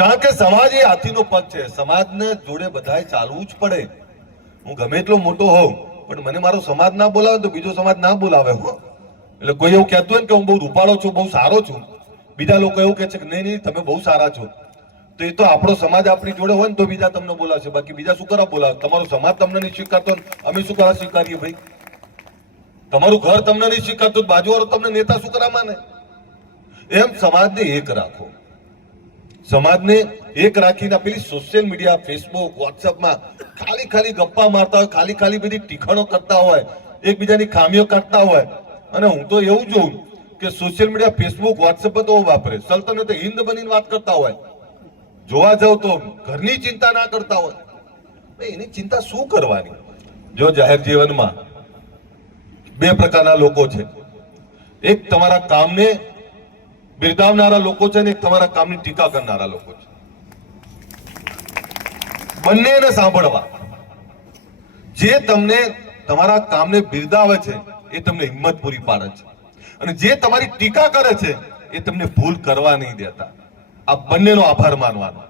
કારણ કે સમાજ એ હાથીનો પગ છે. સમાજને જોડે બધાએ ચાલવું જ પડે. હું ગમે એટલો મોટો હોઉં પણ મને મારો સમાજ ના બોલાવે તો બીજો સમાજ ના બોલાવે હો. એટલે કોઈ એવું કહેતું હોય ને કે હું બહુ રૂપાળો છું, બહુ સારો છું, બીજા લોકો એવું કહે છે કે નહીં નહીં તમે બહુ સારા છો, તો એ તો આપણો સમાજ આપણી જોડે હોય ને તો બીજા તમને બોલાવશે. બાકી બીજા શું કરવા બોલાવે? તમારો સમાજ તમને નહીં સ્વીકારતો, અમે શું કરવા સ્વીકારીએ ભાઈ? તમારું ઘર તમને નહીં સ્વીકારતું, બાજુવાળો તમને નેતા શું કરવા માને? એમ સમાજને એક રાખો. સમાજને એક રાખીને પેલી સોશિયલ મીડિયા, ફેસબુક, વોટ્સએપમાં ખાલી ગપ્પા મારતા હોય, ખાલી બધી ટીખણો કરતા હોય, એકબીજાની ખામીઓ કાઢતા હોય. અને હું તો એવું જોઉં કે સોશિયલ મીડિયા, ફેસબુક, વોટ્સએપ તો વાપરે, સલ્તનતે હિન્દ બનીને વાત કરતા હોય. જોવા જાવ તો ઘરની ચિંતા ના કરતા હોય. એની ચિંતા શું કરવાની? જો જાહેર જીવનમાં બે પ્રકારના લોકો છે. એક તમારા કામને બિરદાવનારા લોકો છે ને એક તમારા કામની ટીકા કરનારા લોકો છે. બંનેને સાંભળવા. જે તમને તમારા કામને બિરદાવે છે એ તમને હિંમત પૂરી પાડે છે, અને જે તમારી ટીકા કરે છે એ તમને ભૂલ કરવા નહીં દેતા. આ બંનેનો આભાર માનવાનો.